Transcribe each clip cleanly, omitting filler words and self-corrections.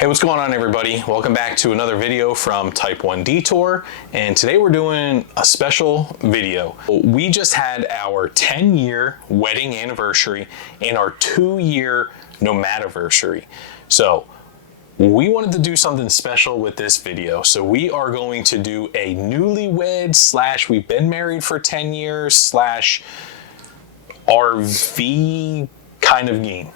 Hey, what's going on, everybody? Welcome back to another video from Type 1 Detour, and today we're doing a special video. We just had our 10-year wedding anniversary and our 2-year Nomadiversary. So we wanted to do something special with this video. So we are going to do a newlywed slash we've been married for 10 years slash RV kind of game.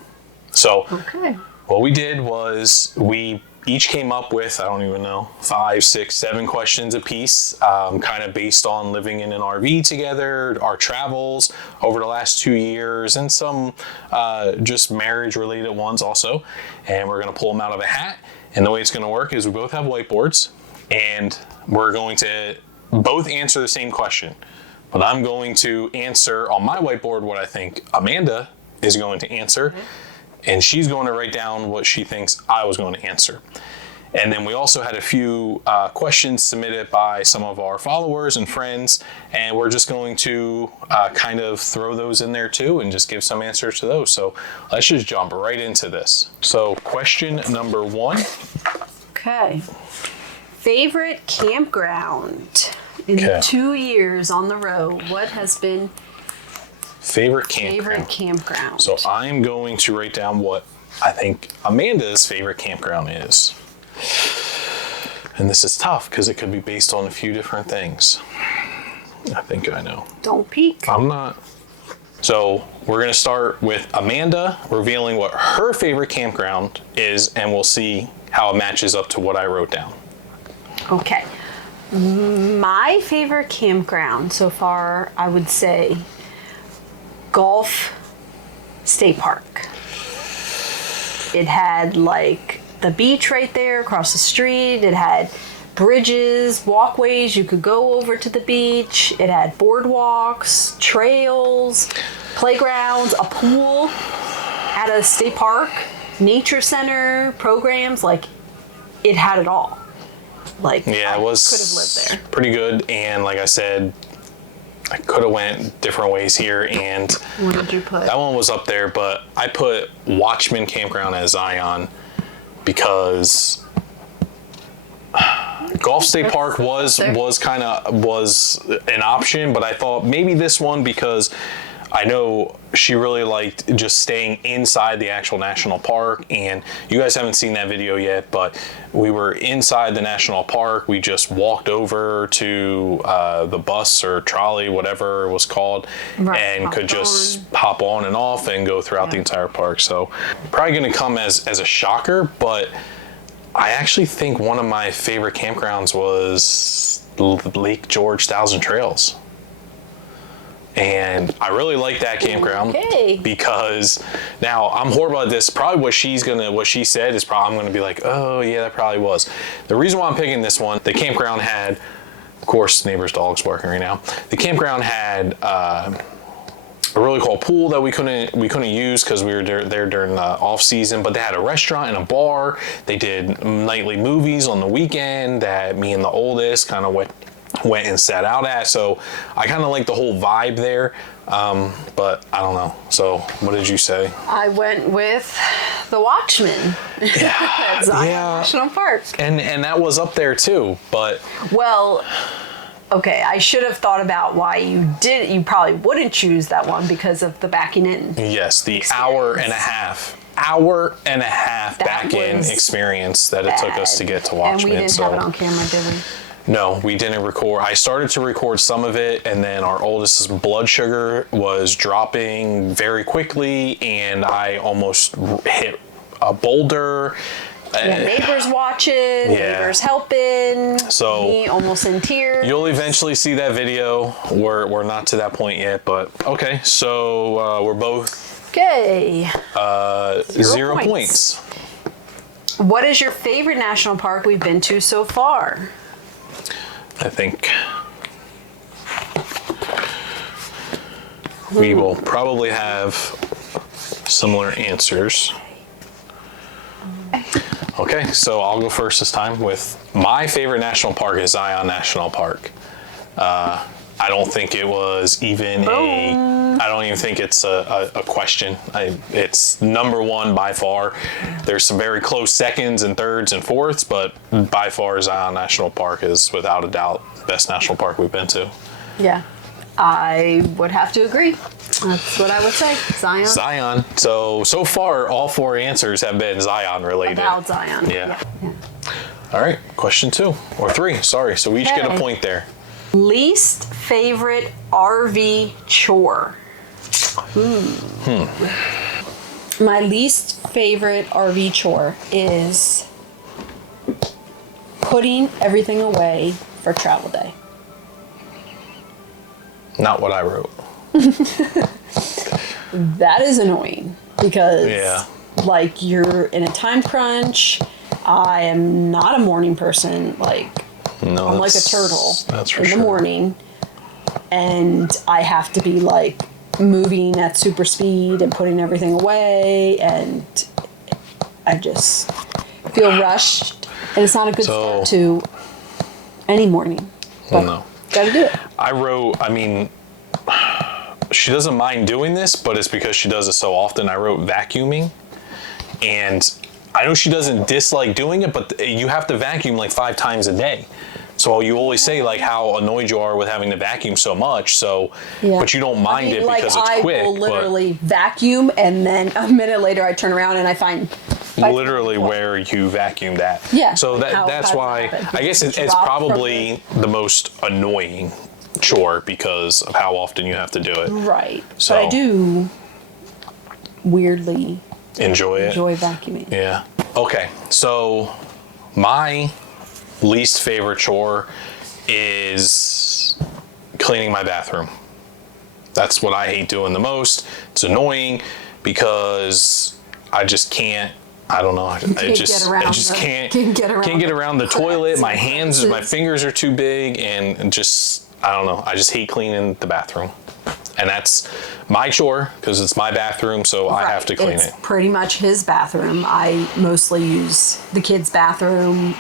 So okay. What we did was we each came up with, I don't even know, 5, 6, 7 questions apiece, kind of based on living in an RV together, our travels over the last 2 years, and some just marriage related ones also. And we're going to pull them out of a hat. And the way it's going to work is we both have whiteboards, and we're going to both answer the same question. But I'm going to answer on my whiteboard what I think Amanda is going to answer. Mm-hmm. And she's going to write down what she thinks I was going to answer. And then we also had a few questions submitted by some of our followers and friends, and we're just going to kind of throw those in there too and just give some answers to those. So let's just jump right into this. So question number 1. Okay. Favorite campground in 2 years on the road? What has been favorite campground? So I'm going to write down what I think Amanda's favorite campground is. And this is tough because it could be based on a few different things. I think I know. Don't peek. I'm not. So we're going to start with Amanda revealing what her favorite campground is, and we'll see how it matches up to what I wrote down. Okay. My favorite campground so far, I would say Gulf State Park. It had like the beach right there across the street. It had bridges, walkways. You could go over to the beach. It had boardwalks, trails, playgrounds, a pool at a state park, nature center, programs. Like, it had it all. Like, yeah, I could have lived there. Pretty good. And like I said, I could have went different ways here, and what did you put? That one was up there, but I put Watchman Campground as Zion because Gulf State Park was an option, but I thought maybe this one because I know she really liked just staying inside the actual national park, and you guys haven't seen that video yet, but we were inside the national park. We just walked over to the bus or trolley, whatever it was called, and could just hop on and off and go throughout the entire park. So probably going to come as a shocker, but I actually think one of my favorite campgrounds was Lake George Thousand Trails. And I really like that campground because now I'm horrible at this. Probably what she said is probably I'm gonna be like, oh yeah, that probably was. The reason why I'm picking this one, the campground had, of course, neighbor's dog's barking right now. The campground had a really cool pool that we couldn't use because we were there during the off season, but they had a restaurant and a bar. They did nightly movies on the weekend that me and the oldest kind of went and sat out at, so I kind of like the whole vibe there, but I don't know. So what did you say? I went with the Watchman at Zion National Park, and that was up there too, but well, okay, I should have thought about why you probably wouldn't choose that one because of the backing in. Yes, the hour and a half back in experience that it took us to get to Watchman. And we didn't have it on camera, did we? No, we didn't record. I started to record some of it, and then our oldest's blood sugar was dropping very quickly, and I almost hit a boulder. Neighbors watching, neighbors helping, so me almost in tears. You'll eventually see that video. We're not to that point yet, but okay. So we're both 0 points. What is your favorite national park we've been to so far? I think we will probably have similar answers. Okay, so I'll go first this time with my favorite national park is Zion National Park. I don't think it was even I don't even think it's a question. It's number one by far. There's some very close seconds and thirds and fourths, but by far Zion National Park is without a doubt the best national park we've been to. Yeah, I would have to agree. That's what I would say. Zion. Zion. So far, all four answers have been Zion related. About Zion. Yeah. All right, question 2 or 3. Sorry. So we each get a point there. Least favorite RV chore. My least favorite RV chore is putting everything away for travel day. Not what I wrote. That is annoying because Yeah. like you're in a time crunch. I am not a morning person. No, I'm like a turtle that's for in sure. the morning, and I have to be like moving at super speed and putting everything away, and I just feel rushed, and it's not a good start to any morning. But No. gotta do it. I wrote, she doesn't mind doing this, but it's because she does it so often. I wrote vacuuming, and I know she doesn't dislike doing it, but you have to vacuum like 5 times a day. So you always say like how annoyed you are with having to vacuum so much. So, but you don't mind it because it's quick. I will literally vacuum, and then a minute later I turn around and I find literally where you vacuumed at. Yeah. So that's why I guess it's probably the most annoying chore because of how often you have to do it. Right. So but I do weirdly enjoy vacuuming. Yeah. Okay. So my least favorite chore is cleaning my bathroom. That's what I hate doing the most. It's annoying because I just can't. I don't know. I just can't get around the toilet. My hands, my fingers are too big, and just I don't know. I just hate cleaning the bathroom, and that's my chore because it's my bathroom, so I have to clean it. It's pretty much his bathroom. I mostly use the kids' bathroom,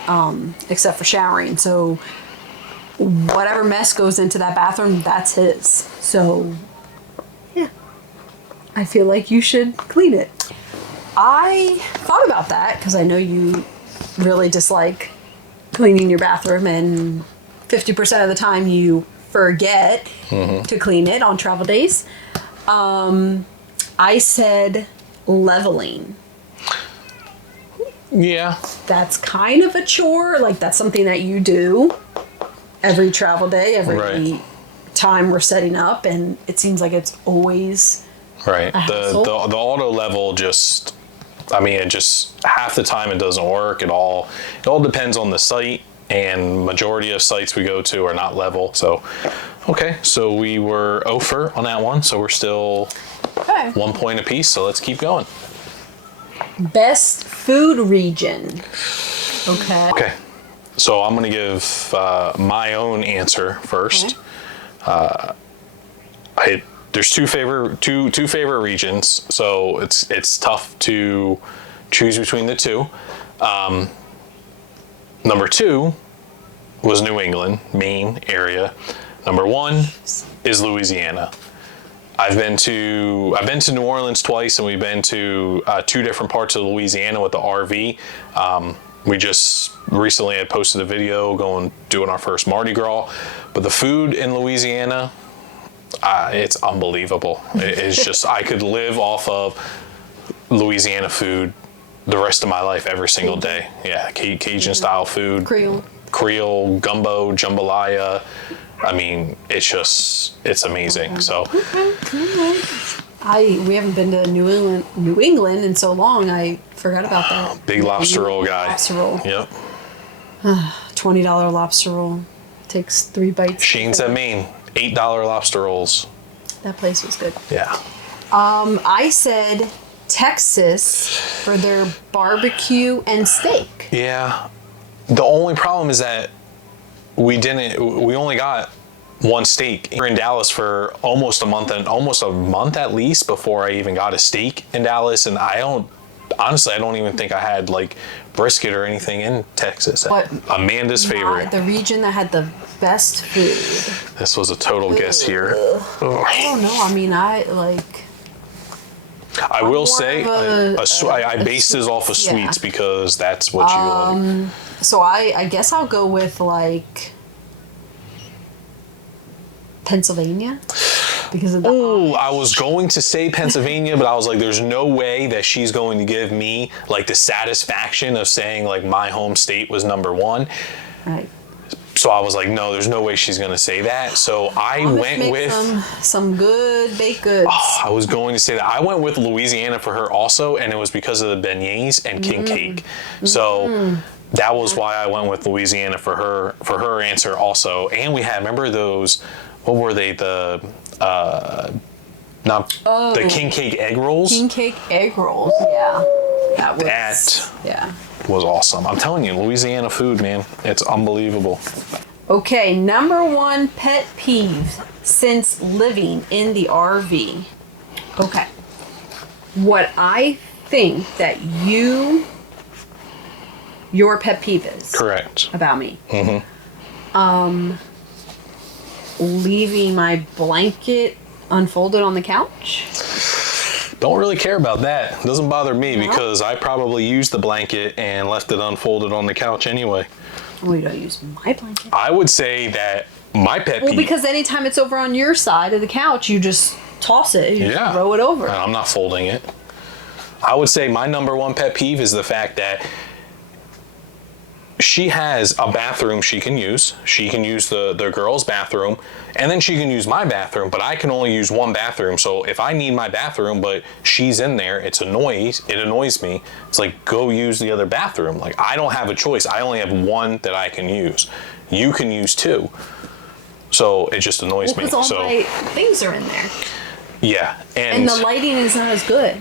except for showering. So whatever mess goes into that bathroom, that's his. So yeah, I feel like you should clean it. I thought about that because I know you really dislike cleaning your bathroom, and 50% of the time you forget to clean it on travel days. I said leveling. Yeah. That's kind of a chore. Like that's something that you do every travel day, every time we're setting up, and it seems like it's always right. The auto level just. It just half the time it doesn't work at all. It all depends on the site, and majority of sites we go to are not level. So, okay, so we were 0 on that one, so we're still 1 point apiece. So let's keep going. Best food region. Okay. Okay, so I'm gonna give my own answer first. There's two favorite regions, so it's tough to choose between the two. Number 2 was New England, Maine area. Number 1 is Louisiana. I've been to New Orleans twice, and we've been to 2 different parts of Louisiana with the RV. We just recently had posted a video doing our first Mardi Gras, but the food in Louisiana. It's unbelievable. It's just, I could live off of Louisiana food the rest of my life every single day. Yeah, Cajun style food. Creole, gumbo, jambalaya. It's amazing. So. We haven't been to New England in so long. I forgot about that. Big lobster roll guy. Lobster roll. Yep. $20 lobster roll. Takes 3 bites. Sheens at Maine. $8 lobster rolls. That place was good. Yeah. I said Texas for their barbecue and steak. Yeah. The only problem is that we only got 1 steak. We were in Dallas for almost a month at least before I even got a steak in Dallas, and I don't even think I had like brisket or anything in Texas. But Amanda's favorite. The region that had the best food. This was a total guess here. I don't know. I mean, I will say I based this off of sweets because that's what you like. So I guess I'll go with like Pennsylvania because of the. Oh, I was going to say Pennsylvania, but I was like, there's no way that she's going to give me like the satisfaction of saying like my home state was number one. Right. So I was like, no, there's no way she's going to say that. So I went with some good baked goods. Oh, I was going to say that. I went with Louisiana for her also, and it was because of the beignets and king cake. So that was why I went with Louisiana for her answer also. And we had, remember those, what were they? The king cake egg rolls? King cake egg rolls, yeah. That was awesome. I'm telling you, Louisiana food, man, it's unbelievable. Okay, number one pet peeve since living in the RV. Okay. What I think that your pet peeve is. Correct. About me. Leaving my blanket unfolded on the couch. Don't really care about that. Doesn't bother me because I probably used the blanket and left it unfolded on the couch anyway. Well, you don't use my blanket. I would say that my pet peeve. Well, because anytime it's over on your side of the couch, you just toss it. You just throw it over. I'm not folding it. I would say my number one pet peeve is the fact that she has a bathroom she can use. She can use the girl's bathroom, and then she can use my bathroom, but I can only use one bathroom. So if I need my bathroom, but she's in there, it annoys me. It's like, go use the other bathroom. Like, I don't have a choice. I only have one that I can use. You can use two. So it just annoys me. Because all my things are in there. Yeah. And the lighting is not as good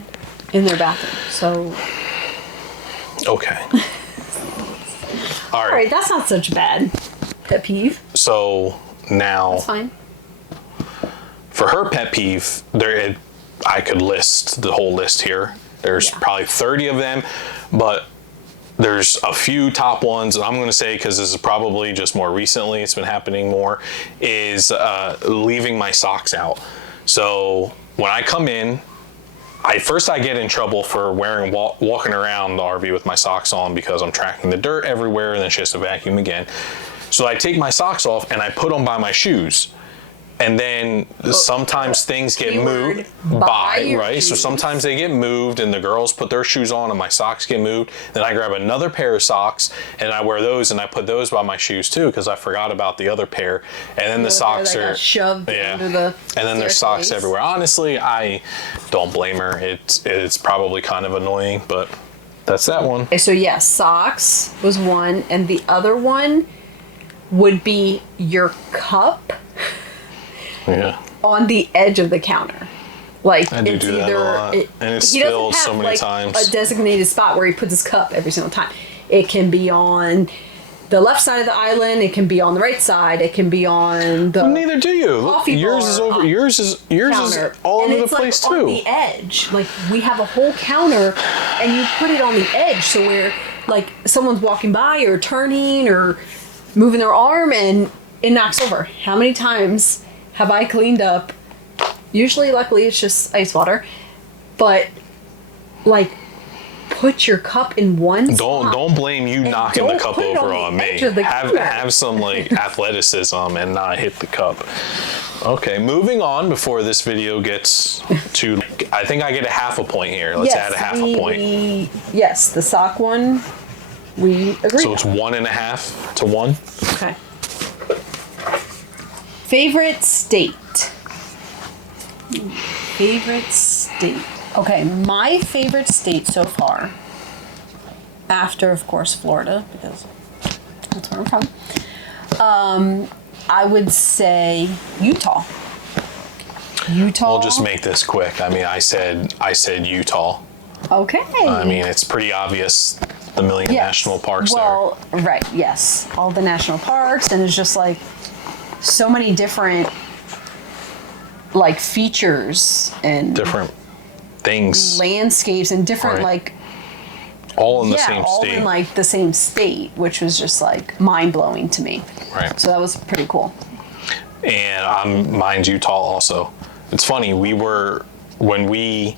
in their bathroom, so. Okay. All right, that's not such a bad pet peeve. So now, that's fine. For her pet peeve, I could list the whole list here. There's probably 30 of them, but there's a few top ones. And I'm going to say, because this is probably just more recently, it's been happening more, is leaving my socks out. So when I come in, I get in trouble for walking around the RV with my socks on because I'm tracking the dirt everywhere and then she has to vacuum again. So I take my socks off and I put them by my shoes. And then sometimes things get moved right? So sometimes they get moved and the girls put their shoes on and my socks get moved. Then I grab another pair of socks and I wear those and I put those by my shoes too because I forgot about the other pair. And then the socks are shoved under the and then there's socks everywhere. Honestly, I don't blame her. It's probably kind of annoying, but that's that one. Okay, so yes, socks was one, and the other one would be your cup. Yeah. On the edge of the counter. Like, I do that a lot. And it's spilled so many times. A designated spot where he puts his cup every single time. It can be on the left side of the island. It can be on the right side. It can be on the. Well, neither do you. Look, yours is over. Yours is all over the place too. On the edge, like we have a whole counter, and you put it on the edge, so where like someone's walking by or turning or moving their arm, and it knocks over. How many times have I cleaned up? Usually, luckily, it's just ice water. But, like, put your cup in one spot. Don't blame you knocking the cup over on me. Have some, like, athleticism and not hit the cup. Okay, moving on before this video gets to... I think I get a half a point here. Let's add a half a point. Yes, the sock one, we agree. So it's 1.5 to 1? Okay. Favorite state. Favorite state. Okay, my favorite state so far, after of course Florida, because that's where I'm from. I would say Utah. We'll just make this quick. I mean, I said Utah. Okay. I mean, it's pretty obvious. The million national parks there. Well, right. Yes, all the national parks, and it's just like. So many different like features and different things, landscapes, and different like All in the same all state. in like the same state, which was just like mind blowing to me. Right. So that was pretty cool. And mine's Utah also. It's funny, when we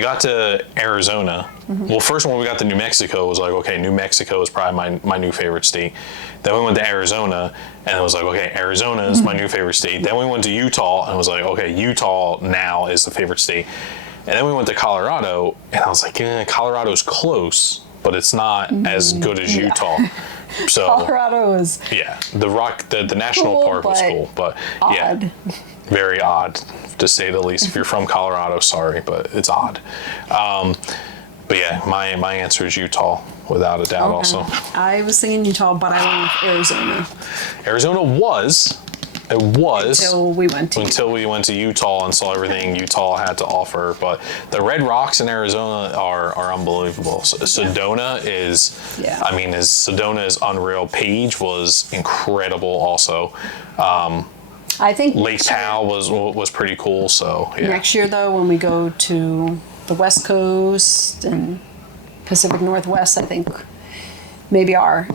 got to Arizona, well, first when we got to New Mexico, it was like, okay, New Mexico is probably my new favorite state. Then we went to Arizona, and it was like, okay, Arizona is my new favorite state. Then we went to Utah, and it was like, okay, Utah now is the favorite state. And then we went to Colorado, and I was like, Colorado's close, but it's not as good as Utah. So Colorado is the national cool, park was cool, but odd. Very odd to say the least. If you're from Colorado, sorry, but it's odd. But yeah, my answer is Utah without a doubt. Also, I was thinking Utah, but I went with Arizona. Arizona was until we went to Utah and saw everything Utah had to offer. But the red rocks in Arizona are unbelievable. Sedona is, Sedona is unreal. Page was incredible also. I think Lake Powell was pretty cool. So yeah. Next year though, when we go to the West Coast and Pacific Northwest, I think maybe our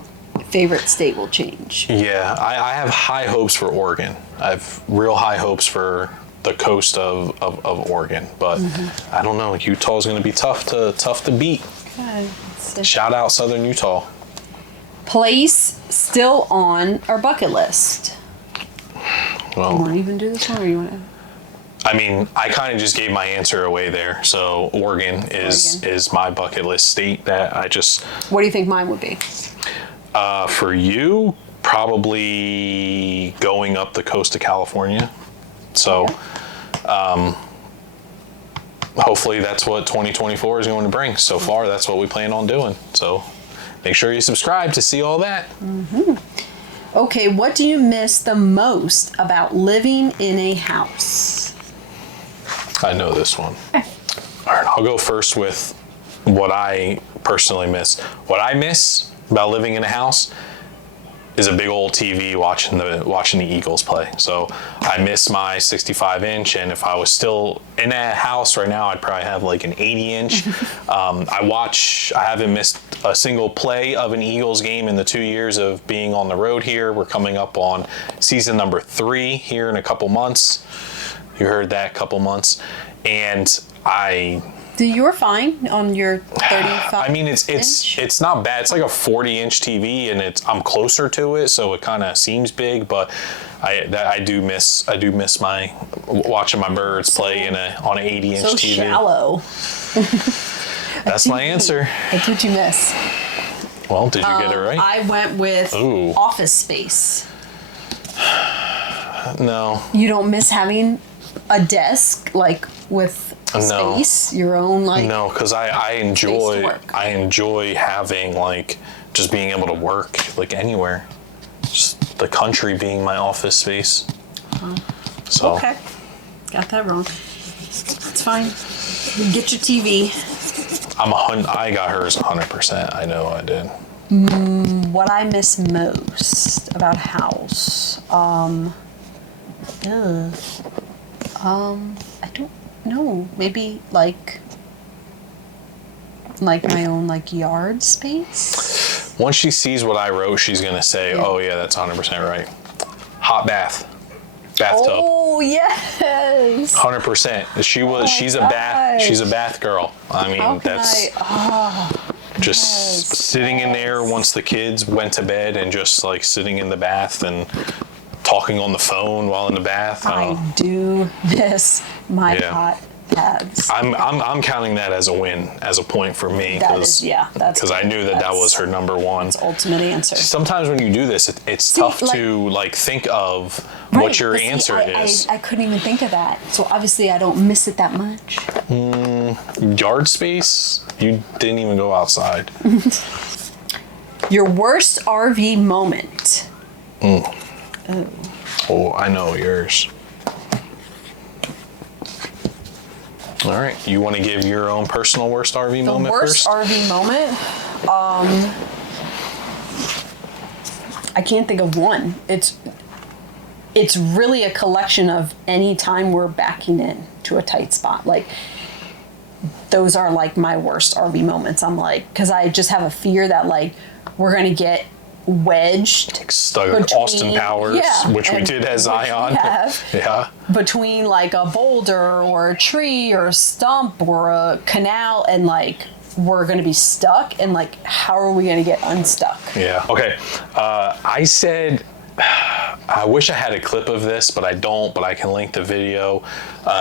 favorite state will change. Yeah, I have high hopes for Oregon. I have real high hopes for the coast of Oregon, but I don't know. Utah is going to be tough to beat. Shout out Southern Utah. Place still on our bucket list. Well, you want to even do this one, or you want to? I mean, I kind of just gave my answer away there. So Oregon is my bucket list state that I just. What do you think mine would be? For you, probably going up the coast of California. So, hopefully that's what 2024 is going to bring. So far, that's what we plan on doing. So, make sure you subscribe to see all that. Okay, what do you miss the most about living in a house? I know this one. All right, I'll go first with what I personally miss. What I miss about living in a house is a big old TV watching the Eagles play. So I miss my 65-inch, and if I was still in a house right now, I'd probably have like an 80-inch. I haven't missed a single play of an Eagles game in the 2 years of being on the road here. We're coming up on season number 3 here in a couple months. You heard that, couple months. And you were fine on your 35. I mean, it's not bad. It's like a 40-inch TV, and I'm closer to it, so it kind of seems big. But I do miss my watching my birds play on an 80-inch so TV. Shallow. That's my answer. That's what you miss. Well, did you get it right? I went with office space. No. You don't miss having a desk like with space, your own like. No, because I enjoy having like just being able to work like anywhere. Just the country being my office space. So. Okay, got that wrong. It's fine. Get your TV. I got hers 100%. I know I did. What I miss most about a house. I don't know. Maybe like my own like yard space. Once she sees what I wrote, she's gonna say, "Oh yeah, that's 100% right." Hot bathtub. Oh yes. 100%. She's a bath girl. I mean, sitting in there once the kids went to bed and just like sitting in the bath and talking on the phone while in the bath. I do miss my hot baths. I'm counting that as a win, as a point for me. Because I knew that was her number one. That's ultimate answer. Sometimes when you do this, it's tough to like think of what your answer is. I couldn't even think of that. So obviously I don't miss it that much. Yard space? You didn't even go outside. Your worst RV moment. Oh, I know yours. All right, you want to give your own personal worst RV moment first? The worst RV moment? I can't think of one. It's really a collection of any time we're backing in to a tight spot. Like those are like my worst RV moments. I'm like, because I just have a fear that like we're gonna get wedged, stuck with Austin Powers, which we did as Zion. Yeah. Between like a boulder or a tree or a stump or a canal, and like we're gonna be stuck, and like how are we gonna get unstuck? Yeah. Okay. I said, I wish I had a clip of this, but I don't, but I can link the video,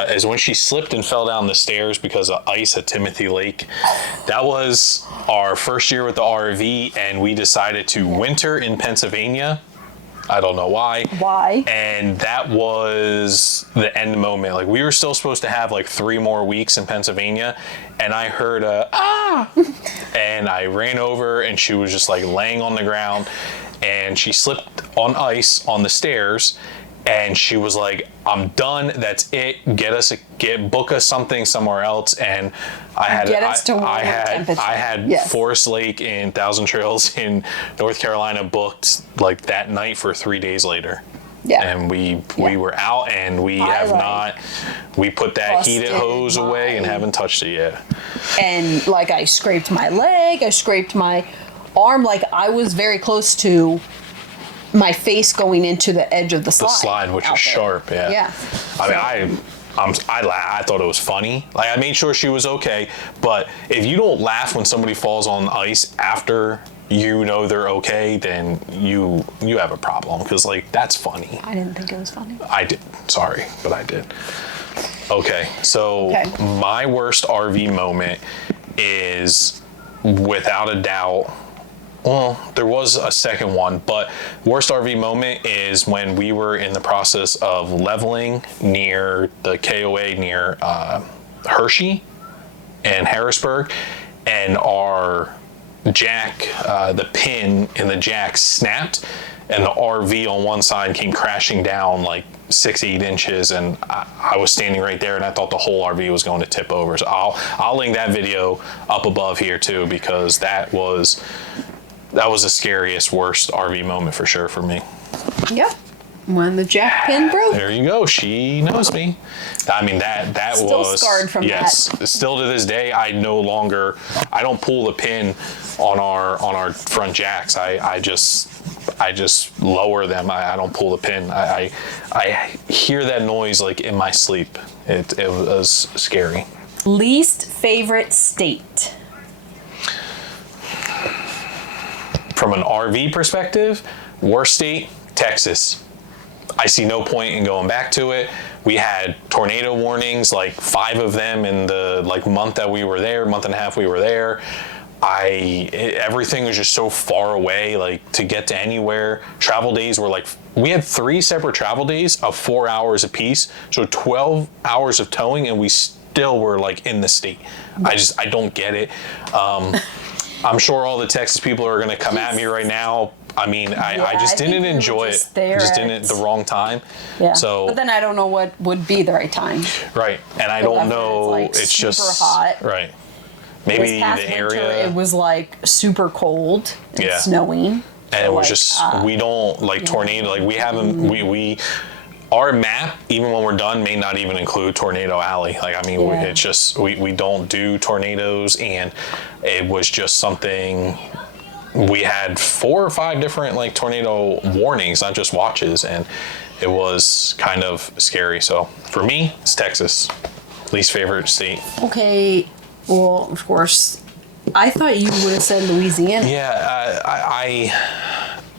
is when she slipped and fell down the stairs because of ice at Timothy Lake. That was our first year with the RV, and we decided to winter in Pennsylvania. I don't know why. Why? And that was the end moment. Like, we were still supposed to have like 3 more weeks in Pennsylvania, and I heard a, ah! And I ran over, and she was just like laying on the ground, and she slipped on ice on the stairs, and she was like, I'm done, that's it, book us something somewhere else. And I had Forest Lake and Thousand Trails in North Carolina booked like that night for 3 days later. Yeah. And we were out, and we put that heated hose away and haven't touched it yet. And like I scraped my leg, I scraped my arm, like I was very close to my face going into the edge of the slide. The slide, which is sharp, yeah. Yeah. I mean, I thought it was funny. Like, I made sure she was okay, but if you don't laugh when somebody falls on ice after you know they're okay, then you have a problem, because like that's funny. I didn't think it was funny. I did. Sorry, but I did. Okay, so my worst RV moment is without a doubt. Well, there was a second one, but worst RV moment is when we were in the process of leveling near the KOA near Hershey and Harrisburg, and our jack, the pin in the jack snapped, and the RV on one side came crashing down like 6-8 inches, and I was standing right there, and I thought the whole RV was going to tip over. So I'll link that video up above here too, because that was the scariest, worst RV moment for sure for me. Yep. When the jack pin broke. There you go. She knows me. I mean, that still was scarred from that. Yes. Still to this day, I don't pull the pin on our front jacks. I just lower them. I don't pull the pin. I hear that noise like in my sleep. It was scary. Least favorite state? From an RV perspective, worst state, Texas. I see no point in going back to it. We had tornado warnings, like 5 of them in the month that we were there, month and a half we were there. Everything was just so far away, like to get to anywhere. Travel days were like, we had 3 separate travel days of 4 hours apiece, so 12 hours of towing, and we still were like in the state. I don't get it. I'm sure all the Texas people are going to come at me right now. I mean, I just didn't enjoy it. Just didn't at the wrong time. Yeah. So, but then I don't know what would be the right time. Right. And I don't know. It's super just hot. Right. Maybe the area. It was like super cold and snowing. And it was just, we don't like tornado. Like we haven't, our map, even when we're done, may not even include Tornado Alley. Like, I mean, it's just, we don't do tornadoes, and it was just something, we had 4 or 5 different like tornado warnings, not just watches, and it was kind of scary. So for me, it's Texas. Least favorite state. Okay, well, of course, I thought you would have said Louisiana. Yeah,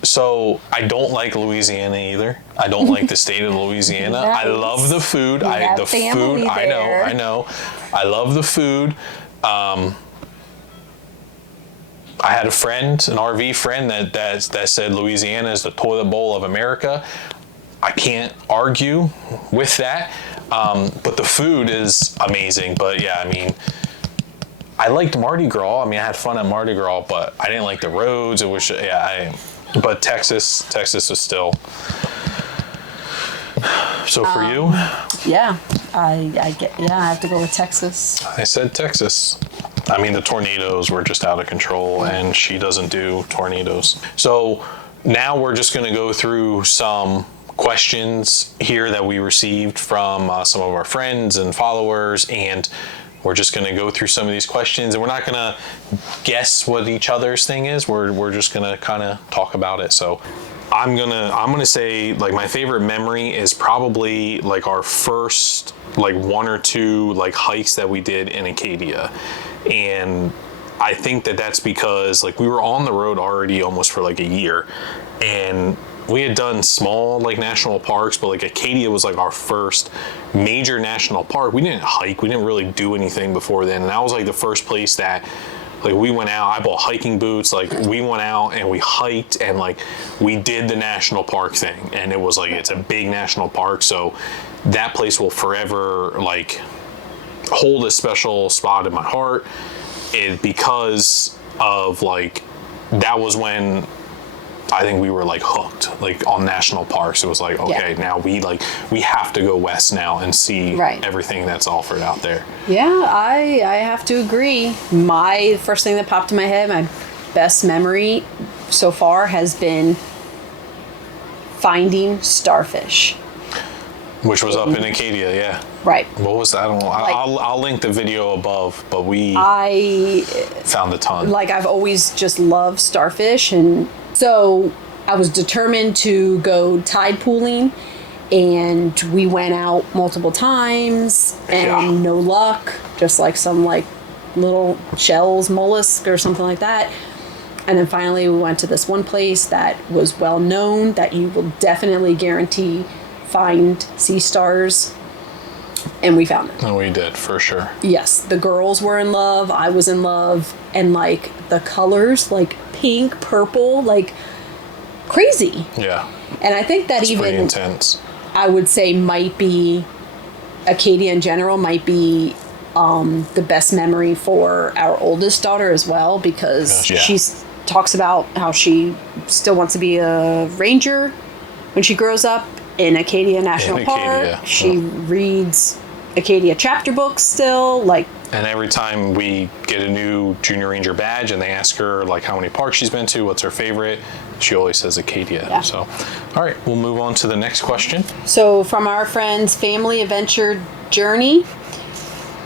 so I don't like Louisiana either. I don't like the state of Louisiana. Nice. I love the food. I know. I love the food. I had a friend, an RV friend, that said Louisiana is the toilet bowl of America. I can't argue with that. But the food is amazing. But yeah, I mean, I liked Mardi Gras. I mean, I had fun at Mardi Gras, but I didn't like the roads. It was, but Texas is still. So for you? Yeah, I have to go with Texas. I said Texas. I mean, the tornadoes were just out of control, and she doesn't do tornadoes. So now we're just going to go through some questions here that we received from some of our friends and followers, and we're just going to go through some of these questions, and we're not going to guess what each other's thing is. We're just going to kind of talk about it. So I'm gonna say, like, my favorite memory is probably like our first like 1 or 2 like hikes that we did in Acadia. And I think that that's because like we were on the road already almost for like a year, and we had done small like national parks, but like Acadia was like our first major national park. We didn't hike, we didn't really do anything before then, and that was like the first place that like we went out. I bought hiking boots. Like we went out and we hiked, and like we did the national park thing, and it was like, it's a big national park, so that place will forever like hold a special spot in my heart. Because of like, that was when I think we were like hooked like on national parks. It was like, okay, now we have to go west now and see everything that's offered out there. Yeah, I have to agree. My first thing that popped in my head, my best memory so far has been finding starfish. Which was up in Acadia, yeah. Right. What was that? I don't know. I'll link the video above, but I found a ton. Like, I've always just loved starfish, and so I was determined to go tide pooling, and we went out multiple times, and no luck, just like some like little shells, mollusk or something like that. And then finally we went to this one place that was well known, that you will definitely guarantee find sea stars, and we found it. And we did, for sure. Yes, the girls were in love, I was in love, and like the colors, like pink, purple, like crazy. Yeah. And I think that it's pretty intense. I would say might be, Acadia in general might be the best memory for our oldest daughter as well, because she talks about how she still wants to be a ranger when she grows up in Acadia National Park. She reads Acadia chapter books still, like. And every time we get a new junior ranger badge and they ask her like how many parks she's been to, what's her favorite, she always says Acadia. Yeah. So, all right, we'll move on to the next question. So from our friends Family Adventure Journey,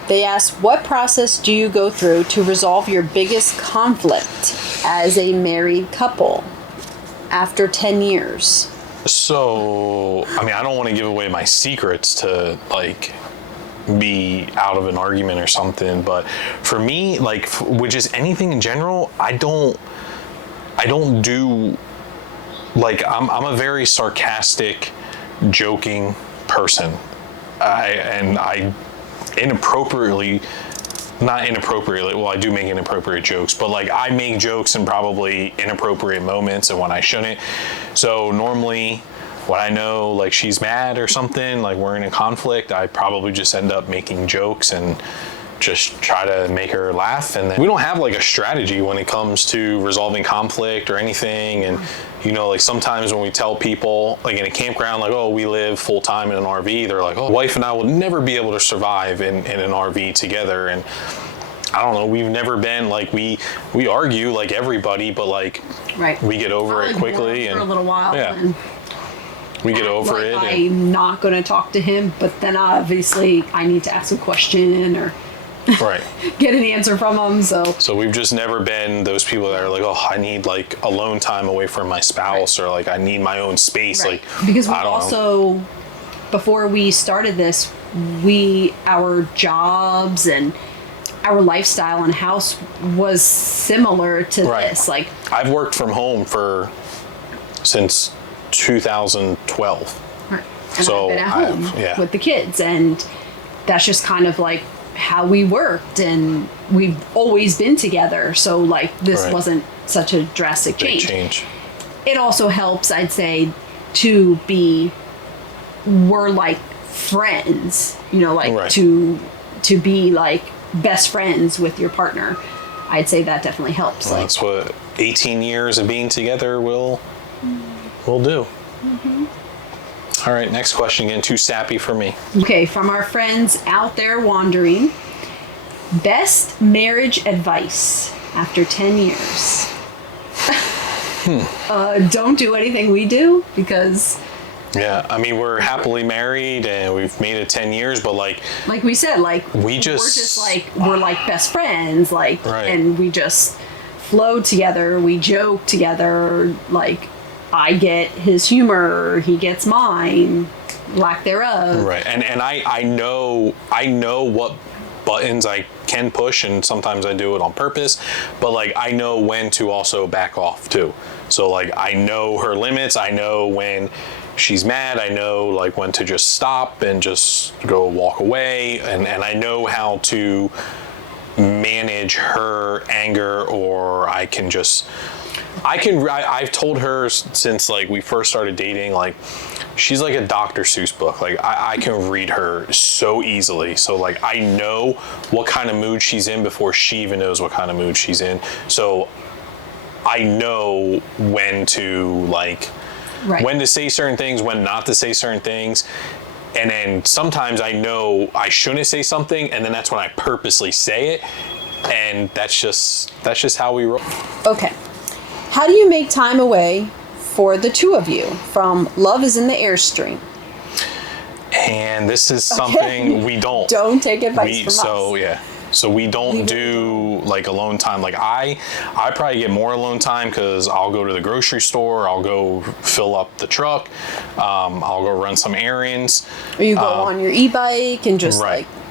they asked, what process do you go through to resolve your biggest conflict as a married couple after 10 years? So, I mean, I don't want to give away my secrets to like be out of an argument or something, but for me, like, which is anything in general, I don't do, like, I'm a very sarcastic, joking person. I inappropriately, well, I do make inappropriate jokes, but like I make jokes in probably inappropriate moments and when I shouldn't. So normally when I know like she's mad or something, like we're in a conflict, I probably just end up making jokes and just try to make her laugh. And then we don't have like a strategy when it comes to resolving conflict or anything. And you know, like sometimes when we tell people like in a campground, like, oh, we live full time in an RV, they're like, oh, wife and I will never be able to survive in an RV together. And I don't know, we've never been like, we argue like everybody, but like we get over it quickly. For a little while. Yeah. And we get over it. I'm not going to talk to him, but then obviously I need to ask a question or get an answer from him. So we've just never been those people that are like, oh, I need like alone time away from my spouse, or like I need my own space. Like, because we also, before we started this, our jobs and our lifestyle and house was similar to this. Like, I've worked from home since 2012. Right. And so I've been at home with the kids, and that's just kind of like how we worked, and we've always been together. So like this wasn't such a drastic change. It also helps, I'd say, we're like friends, you know, like to be like best friends with your partner. I'd say that definitely helps. Well, that's what 18 years of being together will do. Mm-hmm. All right, next question again. Too sappy for me. Okay, from our friends out there wandering. Best marriage advice after 10 years. Don't do anything we do, because Yeah, I mean, we're happily married and we've made it 10 years, but like we said, like we're just like we're like best friends, like, right. And we just flow together. We joke together. Like, I get his humor, he gets mine, lack thereof. Right, and I know what buttons I can push, and sometimes I do it on purpose, but like I know when to also back off too. So like I know her limits. I know when she's mad. I know like when to just stop and just go walk away, and I know how to manage her anger, or I've told her since like we first started dating, like she's like a Dr. Seuss book. Like I can read her so easily. So like I know what kind of mood she's in before she even knows what kind of mood she's in. So I know when to like when to say certain things, when not to say certain things. And then sometimes I know I shouldn't say something, and then that's when I purposely say it. And that's just how we roll. Okay. How do you make time away for the two of you from Love is in the Airstream? And this is something we don't. Don't take advice from us. So, yeah. So we don't do like alone time. Like I probably get more alone time because I'll go to the grocery store. I'll go fill up the truck. I'll go run some errands. Or you go on your e-bike and just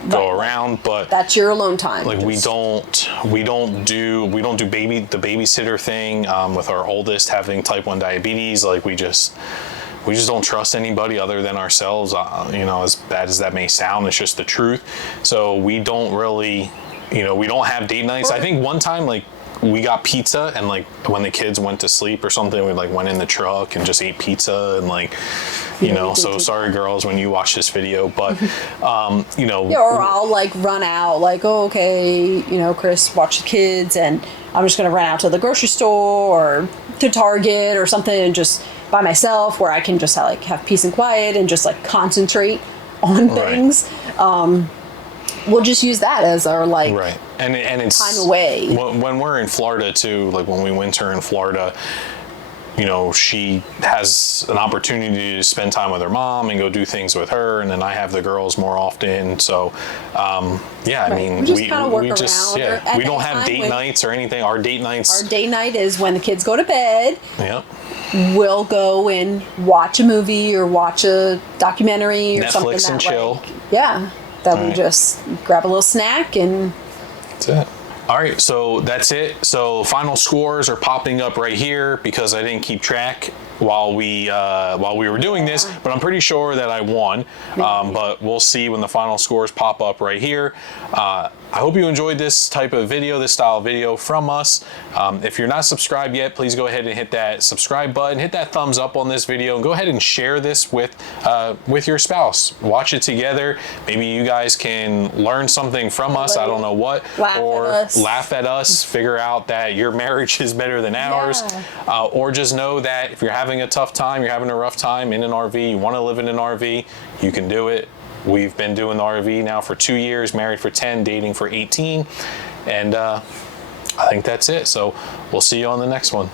go around. But that's your alone time. Like we don't do the babysitter thing with our oldest having type 1 diabetes. Like we just don't trust anybody other than ourselves. As bad as that may sound, it's just the truth. So we don't really, we don't have date nights. I think one time, like, we got pizza, and like when the kids went to sleep or something, we like went in the truck and just ate pizza, and like, so sorry girls when you watch this video, but or I'll like run out, like, oh, okay, Chris, watch the kids, and I'm just gonna run out to the grocery store or to Target or something, and just by myself, where I can just like have peace and quiet and just like concentrate on things. We'll just use that as our like and it's time away. When we're in Florida too, like when we winter in Florida, she has an opportunity to spend time with her mom and go do things with her, and then I have the girls more often. So, I mean, we don't have date nights or anything. Our date night is when the kids go to bed. Yep. We'll go and watch a movie or watch a documentary or Netflix something. Netflix and chill. We just grab a little snack and. That's it. All right, so that's it. So final scores are popping up right here because I didn't keep track while we were doing this, but I'm pretty sure that I won. But we'll see when the final scores pop up right here. I hope you enjoyed this type of video, this style of video from us. If you're not subscribed yet, please go ahead and hit that subscribe button, hit that thumbs up on this video, and go ahead and share this with your spouse. Watch it together. Maybe you guys can learn something from us. I don't know what. Laugh at us, figure out that your marriage is better than ours. Or just know that if you're having a tough time, you're having a rough time in an RV, you want to live in an RV, you can do it. We've been doing the RV now for 2 years, married for 10, dating for 18, and I think that's it. So we'll see you on the next one.